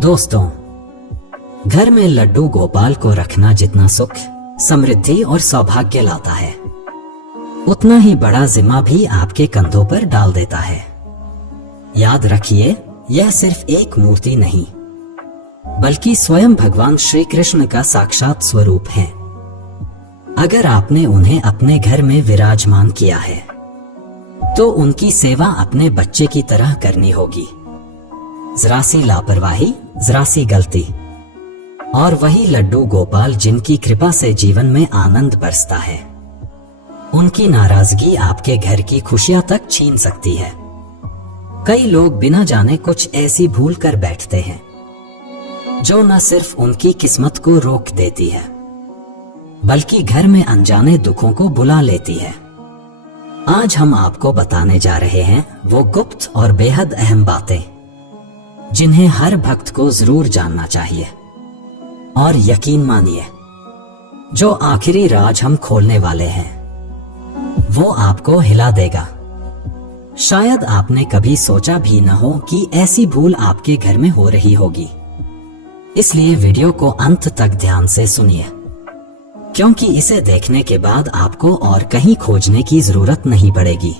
दोस्तों, घर में लड्डू गोपाल को रखना जितना सुख, समृद्धि और सौभाग्य लाता है, उतना ही बड़ा जिम्मा भी आपके कंधों पर डाल देता है। याद रखिए, यह सिर्फ एक मूर्ति नहीं, बल्कि स्वयं भगवान श्री कृष्ण का साक्षात स्वरूप है। अगर आपने उन्हें अपने घर में विराजमान किया है, तो उनकी सेवा अपने बच्चे की तरह करनी होगी। जरा सी लापरवाही, जरा सी गलती, और वही लड्डू गोपाल जिनकी कृपा से जीवन में आनंद बरसता है। उनकी नाराजगी आपके घर की खुशियां तक छीन सकती है। कई लोग बिना जाने कुछ ऐसी भूल कर बैठते हैं, जो न सिर्फ उनकी किस्मत को रोक देती है, बल्कि घर में अनजाने दुखों को बुला लेती है। आज हम आपको बताने जा रहे हैं वो गुप्त और बेहद अहम बातें, जिन्हें हर भक्त को जरूर जानना चाहिए। और यकीन मानिए, जो आखिरी राज हम खोलने वाले हैं, वो आपको हिला देगा। शायद आपने कभी सोचा भी न हो कि ऐसी भूल आपके घर में हो रही होगी। इसलिए वीडियो को अंत तक ध्यान से सुनिए, क्योंकि इसे देखने के बाद आपको और कहीं खोजने की जरूरत नहीं पड़ेगी।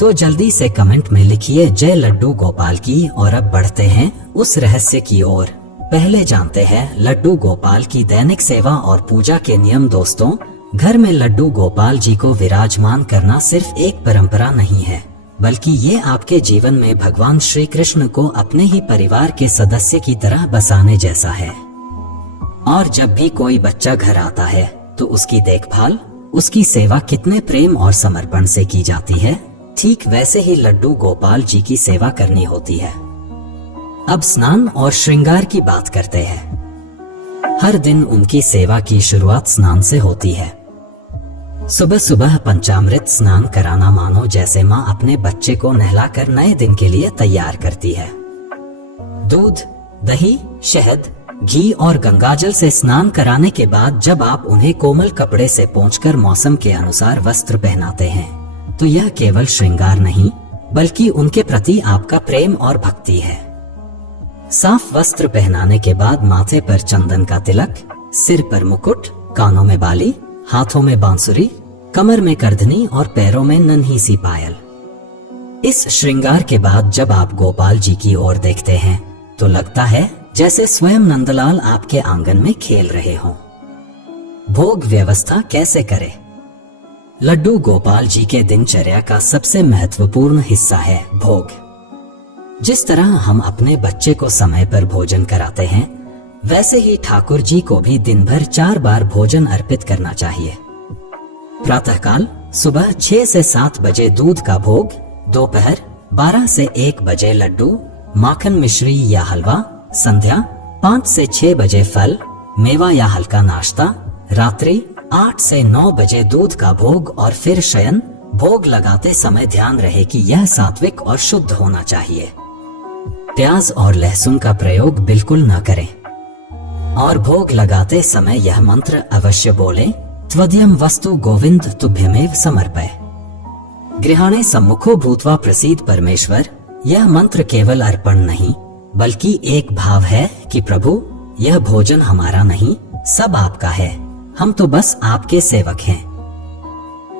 तो जल्दी से कमेंट में लिखिए जय लड्डू गोपाल की, और अब बढ़ते हैं उस रहस्य की ओर। पहले जानते हैं लड्डू गोपाल की दैनिक सेवा और पूजा के नियम। दोस्तों, घर में लड्डू गोपाल जी को विराजमान करना सिर्फ एक परंपरा नहीं है, बल्कि ये आपके जीवन में भगवान श्री कृष्ण को अपने ही परिवार के सदस्य की तरह बसाने जैसा है। और जब भी कोई बच्चा घर आता है, तो उसकी देखभाल, उसकी सेवा कितने प्रेम और समर्पण से की जाती है, ठीक वैसे ही लड्डू गोपाल जी की सेवा करनी होती है। अब स्नान और श्रृंगार की बात करते हैं। हर दिन उनकी सेवा की शुरुआत स्नान से होती है। सुबह सुबह पंचामृत स्नान कराना मानो जैसे माँ अपने बच्चे को नहलाकर नए दिन के लिए तैयार करती है। दूध, दही, शहद, घी और गंगाजल से स्नान कराने के बाद जब आप उन्हें कोमल कपड़े से पोंछकर मौसम के अनुसार वस्त्र पहनाते हैं, तो यह केवल श्रृंगार नहीं, बल्कि उनके प्रति आपका प्रेम और भक्ति है। साफ वस्त्र पहनाने के बाद माथे पर चंदन का तिलक, सिर पर मुकुट, कानों में बाली, हाथों में बांसुरी, कमर में करधनी और पैरों में नन्ही सी पायल। इस श्रृंगार के बाद जब आप गोपाल जी की ओर देखते हैं, तो लगता है जैसे स्वयं नंदलाल आपके आंगन में खेल रहे हों। भोग व्यवस्था कैसे करें? लड्डू गोपाल जी के दिनचर्या का सबसे महत्वपूर्ण हिस्सा है भोग। जिस तरह हम अपने बच्चे को समय पर भोजन कराते हैं, वैसे ही ठाकुर जी को भी दिन भर 4 बार भोजन अर्पित करना चाहिए। प्रातःकाल सुबह 6 से 7 बजे दूध का भोग, दोपहर 12 से 1 बजे लड्डू, माखन, मिश्री या हलवा, संध्या 5 से 6 बजे फल, मेवा या हल्का नाश्ता, रात्रि 8 से 9 बजे दूध का भोग, और फिर शयन। भोग लगाते समय ध्यान रहे कि यह सात्विक और शुद्ध होना चाहिए। प्याज और लहसुन का प्रयोग बिल्कुल न करें, और भोग लगाते समय यह मंत्र अवश्य बोले, त्वद्यं वस्तु गोविंद तुभ्यमेव समर्पय, गृहाणे सम्मुखो भूत्वा प्रसीद परमेश्वर। यह मंत्र केवल अर्पण नहीं, बल्कि एक भाव है कि प्रभु, यह भोजन हमारा नहीं, सब आपका है, हम तो बस आपके सेवक हैं।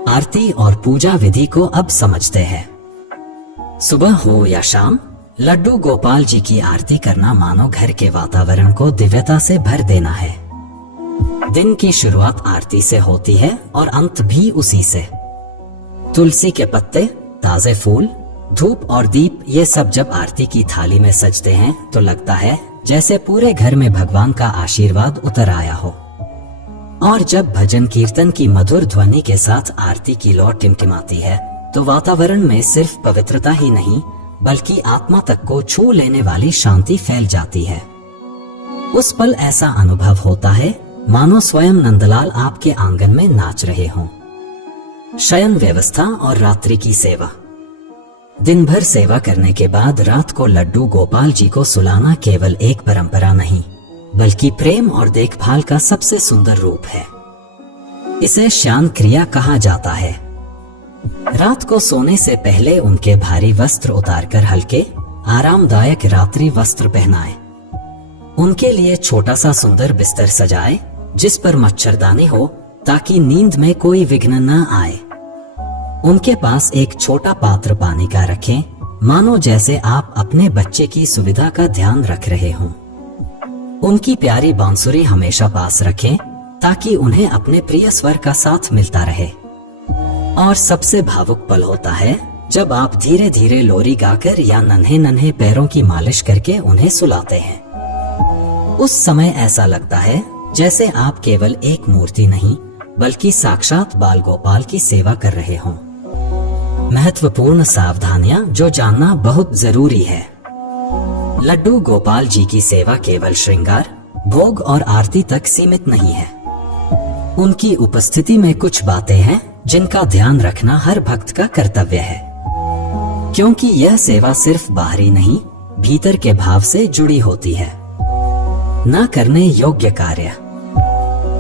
आरती और पूजा विधि को अब समझते हैं। सुबह हो या शाम, लड्डू गोपाल जी की आरती करना मानो घर के वातावरण को दिव्यता से भर देना है। दिन की शुरुआत आरती से होती है और अंत भी उसी से। तुलसी के पत्ते, ताजे फूल, धूप और दीप, ये सब जब आरती की थाली में सजते हैं, तो लगता है जैसे पूरे घर में भगवान का आशीर्वाद उतर आया हो। और जब भजन कीर्तन की मधुर ध्वनि के साथ आरती की लौ टिमटिमाती है, तो वातावरण में सिर्फ पवित्रता ही नहीं, बल्कि आत्मा तक को छू लेने वाली शांति फैल जाती है। उस पल ऐसा अनुभव होता है मानो स्वयं नंदलाल आपके आंगन में नाच रहे हों। शयन व्यवस्था और रात्रि की सेवा। दिन भर सेवा करने के बाद रात को लड्डू गोपाल जी को सुलाना केवल एक परंपरा नहीं, बल्कि प्रेम और देखभाल का सबसे सुंदर रूप है। इसे शयन क्रिया कहा जाता है। रात को सोने से पहले उनके भारी वस्त्र उतारकर हल्के, आरामदायक रात्रि वस्त्र पहनाएं। उनके लिए छोटा सा सुंदर बिस्तर सजाए जिस पर मच्छरदानी हो ताकि नींद में कोई विघ्न न आए। उनके पास एक छोटा पात्र पानी का रखें, मानो जैसे आप अपने बच्चे की सुविधा का ध्यान रख रहे हों। उनकी प्यारी बांसुरी हमेशा पास रखें ताकि उन्हें अपने प्रिय स्वर का साथ मिलता रहे। और सबसे भावुक पल होता है जब आप धीरे धीरे लोरी गाकर या नन्हे नन्हे पैरों की मालिश करके उन्हें सुलाते हैं। उस समय ऐसा लगता है जैसे आप केवल एक मूर्ति नहीं बल्कि साक्षात बाल गोपाल की सेवा कर रहे हों। महत्वपूर्ण सावधानियां जो जानना बहुत जरूरी है। लड्डू गोपाल जी की सेवा केवल श्रृंगार, भोग और आरती तक सीमित नहीं है। उनकी उपस्थिति में कुछ बातें हैं जिनका ध्यान रखना हर भक्त का कर्तव्य है, क्योंकि यह सेवा सिर्फ बाहरी नहीं, भीतर के भाव से जुड़ी होती है। न करने योग्य कार्य।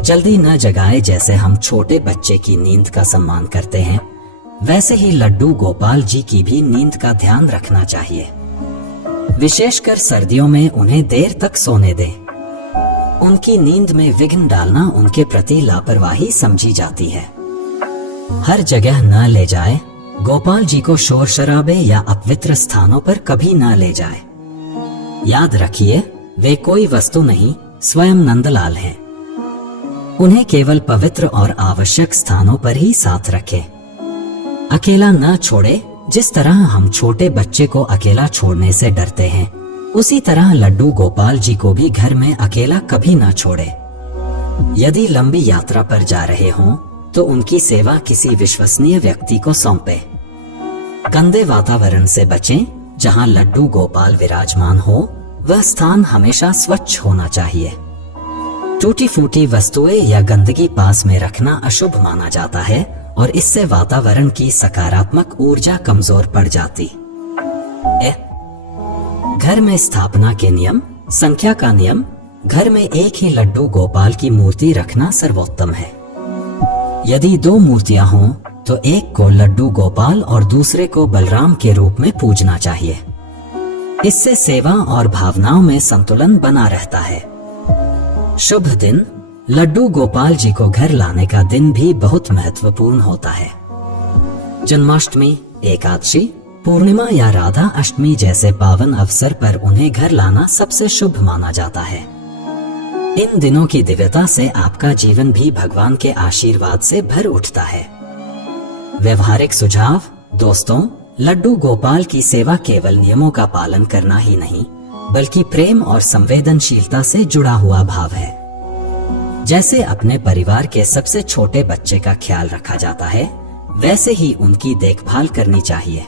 जल्दी न जगाए। जैसे हम छोटे बच्चे की नींद का सम्मान करते हैं, वैसे ही लड्डू गोपाल जी की भी नींद का ध्यान रखना चाहिए। विशेषकर सर्दियों में उन्हें देर तक सोने दें। उनकी नींद में विघ्न डालना उनके प्रति लापरवाही समझी जाती है। हर जगह न ले जाए। गोपाल जी को शोर शराबे या अपवित्र स्थानों पर कभी न ले जाए। याद रखिए, वे कोई वस्तु नहीं, स्वयं नंदलाल हैं। उन्हें केवल पवित्र और आवश्यक स्थानों पर ही साथ रखें। अकेला न छोड़े। जिस तरह हम छोटे बच्चे को अकेला छोड़ने से डरते हैं, उसी तरह लड्डू गोपाल जी को भी घर में अकेला कभी न छोड़े। यदि लंबी यात्रा पर जा रहे हों तो उनकी सेवा किसी विश्वसनीय व्यक्ति को सौंपे। गंदे वातावरण से बचें। जहां लड्डू गोपाल विराजमान हो वह स्थान हमेशा स्वच्छ होना चाहिए। टूटी फूटी वस्तुएं या गंदगी पास में रखना अशुभ माना जाता है और इससे वातावरण की सकारात्मक ऊर्जा कमजोर पड़ जाती है। घर में स्थापना के नियम। संख्या का नियम। घर में एक ही लड्डू गोपाल की मूर्ति रखना सर्वोत्तम है। यदि दो मूर्तियां हों तो एक को लड्डू गोपाल और दूसरे को बलराम के रूप में पूजना चाहिए। इससे सेवा और भावनाओं में संतुलन बना रहता है। शुभ दिन। लड्डू गोपाल जी को घर लाने का दिन भी बहुत महत्वपूर्ण होता है। जन्माष्टमी, एकादशी, पूर्णिमा या राधा अष्टमी जैसे पावन अवसर पर उन्हें घर लाना सबसे शुभ माना जाता है। इन दिनों की दिव्यता से आपका जीवन भी भगवान के आशीर्वाद से भर उठता है। व्यवहारिक सुझाव। दोस्तों, लड्डू गोपाल की सेवा केवल नियमों का पालन करना ही नहीं बल्कि प्रेम और संवेदनशीलता से जुड़ा हुआ भाव है। जैसे अपने परिवार के सबसे छोटे बच्चे का ख्याल रखा जाता है, वैसे ही उनकी देखभाल करनी चाहिए।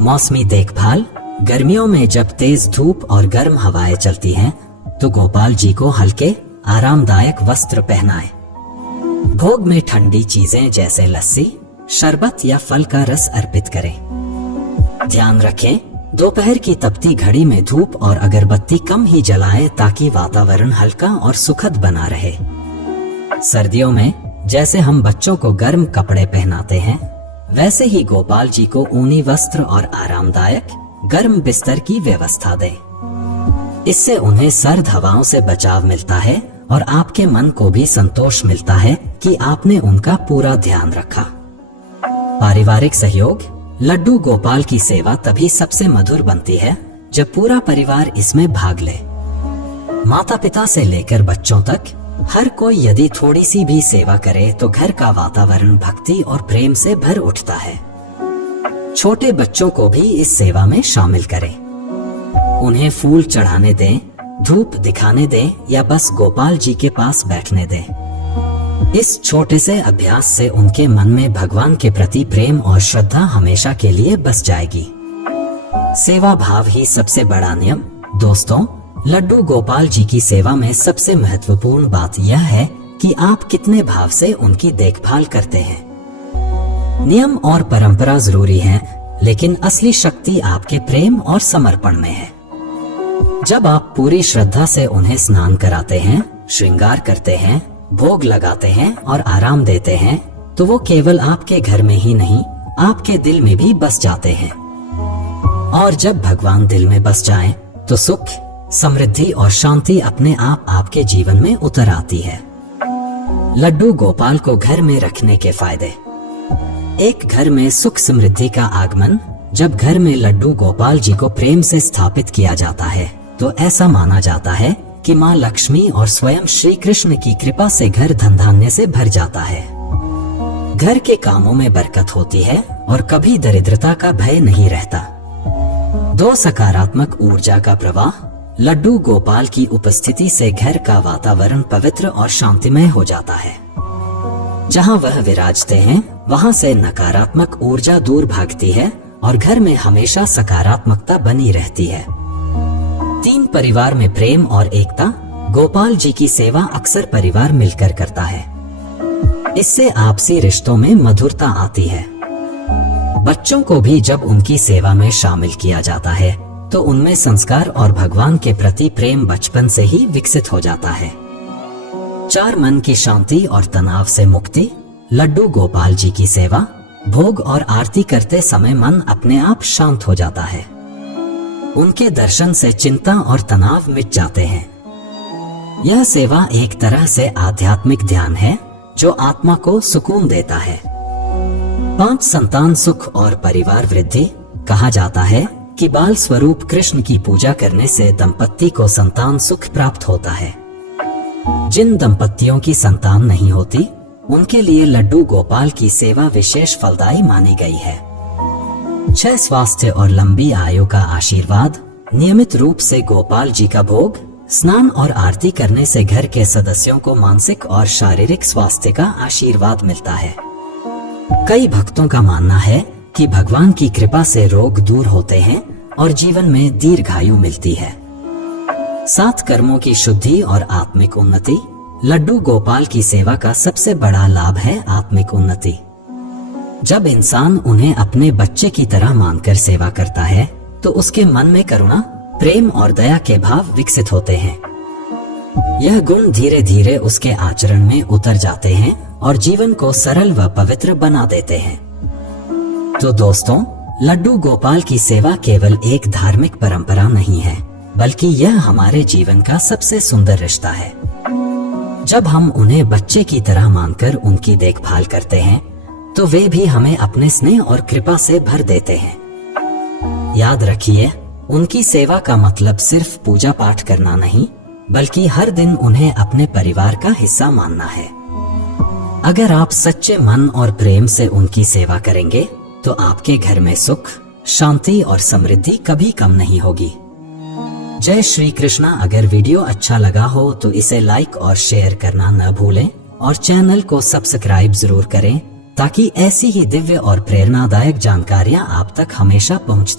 मौसमी देखभाल। गर्मियों में जब तेज धूप और गर्म हवाएं चलती हैं, तो गोपाल जी को हल्के आरामदायक वस्त्र पहनाएं। भोग में ठंडी चीजें जैसे लस्सी, शरबत या फल का रस अर्पित करें। ध्यान रखें, दोपहर की तपती घड़ी में धूप और अगरबत्ती कम ही जलाएं ताकि वातावरण हल्का और सुखद बना रहे। सर्दियों में जैसे हम बच्चों को गर्म कपड़े पहनाते हैं, वैसे ही गोपाल जी को ऊनी वस्त्र और आरामदायक गर्म बिस्तर की व्यवस्था दें। इससे उन्हें सर्द हवाओं से बचाव मिलता है और आपके मन को भी संतोष मिलता है कि आपने उनका पूरा ध्यान रखा। पारिवारिक सहयोग। लड्डू गोपाल की सेवा तभी सबसे मधुर बनती है जब पूरा परिवार इसमें भाग ले। माता पिता से लेकर बच्चों तक हर कोई यदि थोड़ी सी भी सेवा करे तो घर का वातावरण भक्ति और प्रेम से भर उठता है। छोटे बच्चों को भी इस सेवा में शामिल करें। उन्हें फूल चढ़ाने दें, धूप दिखाने दें या बस गोपाल जी के पास बैठने दें। इस छोटे से अभ्यास से उनके मन में भगवान के प्रति प्रेम और श्रद्धा हमेशा के लिए बस जाएगी। सेवा भाव ही सबसे बड़ा नियम। दोस्तों, लड्डू गोपाल जी की सेवा में सबसे महत्वपूर्ण बात यह है कि आप कितने भाव से उनकी देखभाल करते हैं। नियम और परंपरा जरूरी हैं, लेकिन असली शक्ति आपके प्रेम और समर्पण में है। जब आप पूरी श्रद्धा से उन्हें स्नान कराते हैं, श्रृंगार करते हैं, भोग लगाते हैं और आराम देते हैं, तो वो केवल आपके घर में ही नहीं, आपके दिल में भी बस जाते हैं। और जब भगवान दिल में बस जाएं, तो सुख, समृद्धि और शांति अपने आप आपके जीवन में उतर आती है। लड्डू गोपाल को घर में रखने के फायदे। एक घर में सुख समृद्धि का आगमन। जब घर में लड्डू गोपाल जी को प्रेम से स्थापित किया जाता है तो ऐसा माना जाता है कि माँ लक्ष्मी और स्वयं श्री कृष्ण की कृपा से घर धन धान्य से भर जाता है। घर के कामों में बरकत होती है और कभी दरिद्रता का भय नहीं रहता। 2 सकारात्मक ऊर्जा का प्रवाह। लड्डू गोपाल की उपस्थिति से घर का वातावरण पवित्र और शांतिमय हो जाता है। जहां वह विराजते हैं वहां से नकारात्मक ऊर्जा दूर भागती है और घर में हमेशा सकारात्मकता बनी रहती है। 3 परिवार में प्रेम और एकता। गोपाल जी की सेवा अक्सर परिवार मिलकर करता है। इससे आपसी रिश्तों में मधुरता आती है। बच्चों को भी जब उनकी सेवा में शामिल किया जाता है तो उनमें संस्कार और भगवान के प्रति प्रेम बचपन से ही विकसित हो जाता है। 4 मन की शांति और तनाव से मुक्ति। लड्डू गोपाल जी की सेवा, भोग और आरती करते समय मन अपने आप शांत हो जाता है। उनके दर्शन से चिंता और तनाव मिट जाते हैं। यह सेवा एक तरह से आध्यात्मिक ध्यान है जो आत्मा को सुकून देता है। 5 संतान सुख और परिवार वृद्धि। कहा जाता है कि बाल स्वरूप कृष्ण की पूजा करने से दंपत्ति को संतान सुख प्राप्त होता है। जिन दंपत्तियों की संतान नहीं होती उनके लिए लड्डू गोपाल की सेवा विशेष फलदायी मानी गई है। 6 स्वास्थ्य और लंबी आयु का आशीर्वाद। नियमित रूप से गोपाल जी का भोग, स्नान और आरती करने से घर के सदस्यों को मानसिक और शारीरिक स्वास्थ्य का आशीर्वाद मिलता है। कई भक्तों का मानना है कि भगवान की कृपा से रोग दूर होते हैं और जीवन में दीर्घायु मिलती है। 7 कर्मों की शुद्धि और आत्मिक उन्नति। लड्डू गोपाल की सेवा का सबसे बड़ा लाभ है आत्मिक उन्नति। जब इंसान उन्हें अपने बच्चे की तरह मानकर सेवा करता है तो उसके मन में करुणा, प्रेम और दया के भाव विकसित होते हैं। यह गुण धीरे धीरे उसके आचरण में उतर जाते हैं और जीवन को सरल व पवित्र बना देते हैं। तो दोस्तों, लड्डू गोपाल की सेवा केवल एक धार्मिक परंपरा नहीं है, बल्कि यह हमारे जीवन का सबसे सुंदर रिश्ता है। जब हम उन्हें बच्चे की तरह मानकर उनकी देखभाल करते हैं तो वे भी हमें अपने स्नेह और कृपा से भर देते हैं। याद रखिए, उनकी सेवा का मतलब सिर्फ पूजा पाठ करना नहीं, बल्कि हर दिन उन्हें अपने परिवार का हिस्सा मानना है। अगर आप सच्चे मन और प्रेम से उनकी सेवा करेंगे तो आपके घर में सुख, शांति और समृद्धि कभी कम नहीं होगी। जय श्री कृष्णा। अगर वीडियो अच्छा लगा हो तो इसे लाइक और शेयर करना न भूलें और चैनल को सब्सक्राइब जरूर करें ताकि ऐसी ही दिव्य और प्रेरणादायक जानकारियां आप तक हमेशा पहुंचती